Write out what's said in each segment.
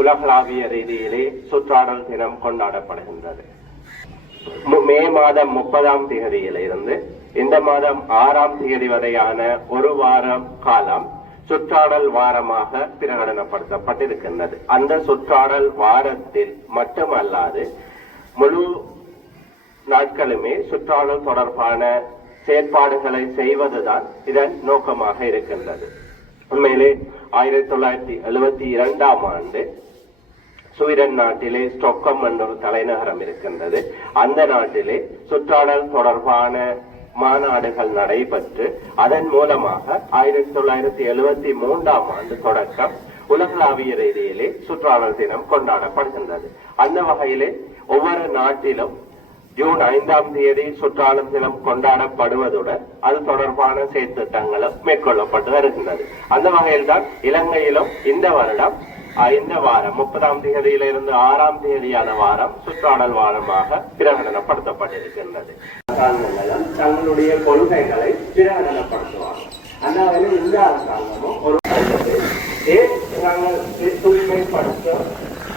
உலகளாவிய ரீதியிலே சுற்றாடல் தினம் கொண்டாடப்படுகின்றது. மே மாதம் 30ஆம் தேதியிலிருந்து இந்த மாதம் 6ஆம் தேதி வரையான ஒரு வாரம் காலம் சுற்றாடல் வாரமாக பிரகடனப்படுத்தப்பட்டிருக்கின்றது. அந்த சுற்றாடல் வாரத்தில் மட்டுமல்லாது முழு நாட்களுமே சுற்றாடல் தொடர்பான செயற்பாடுகளை செய்வதுதான் இதன் நோக்கமாக இருக்கின்றது. உண்மையிலே 1972ஆம் ஆண்டு ஸ்வீடன் நாட்டிலே ஸ்டாக்ஹோம் என்ற ஒரு தலைநகரம் இருக்கின்றது. அந்த நாட்டிலே சுற்றாடல் தொடர்பான மாநாடுகள் நடைபெற்று அதன் மூலமாக 1973ஆம் ஆண்டு தொடக்கம் உலகளாவிய ரீதியிலே சுற்றாடல் தினம் கொண்டாடப்படுகின்றது. அந்த வகையிலே ஒவ்வொரு நாட்டிலும் ஜூன் 5ஆம் தேதி சுற்றாடல் தினம் கொண்டாடப்படுவதுடன் அது தொடர்பான செயற்திட்டங்களும் மேற்கொள்ளப்பட்டு வருகின்றது. அந்த வகையில் தான் இலங்கையிலும் இந்த வருடம் இந்த வாரம் 30ஆம் தேதியிலிருந்து 6ஆம் தேதியான வாரம் சுற்றாடல் வாரமாக பிரகடனப்படுத்தப்பட்டிருக்கின்றது. அரசாங்கங்களும் தங்களுடைய கொள்கைகளை பிரகடனப்படுத்துவாங்க. அந்த வகையில் இந்த அரசாங்கமும் ஒரு தூய்மைப்படுத்த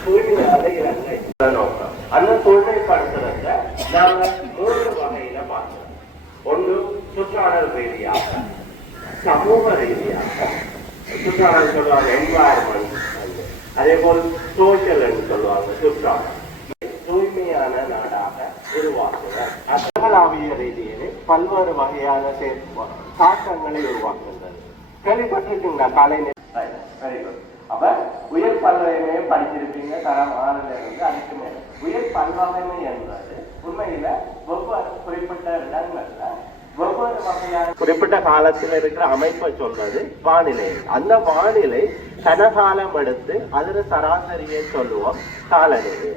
தூய்மையாக இலங்கை நோக்கம். அந்த தூய்மைப்படுத்துறத நாங்க 3 வகையில பார்க்கிறோம். ஒன்று சுற்றாடல் ரீதியாக, சமூக ரீதியாக சுற்றாடல் சொல்லுவாங்க என்வாயர்மெண்ட், அதே போல் சோசியல் சொல்லுவாங்க சுற்றாடல். தூய்மையான நாடாக உருவாக்குவர். உலகளாவிய ரீதியிலே பல்வேறு வகையான தாக்கங்களை உருவாக்குகின்றது. கேள்விப்பட்டிருக்கீங்களா? காலையில் வெரி குட். அப்ப உயர் பல்வகைமையை படிச்சிருப்பீங்க. தரம் 6ல இருந்து அதுக்கு மேல உயர் பல்வகைமை என்பது உண்மையில ஒவ்வொரு குறிப்பிட்ட இடங்கள்ல ஒவ்வொரு வகையான குறிப்பிட்ட காலத்தில் இருக்கிற அமைப்பை சொல்றது வானிலை. அந்த வானிலை கனகாலம் எடுத்து அதுல சராசரியை சொல்லுவோம் காலநிலை.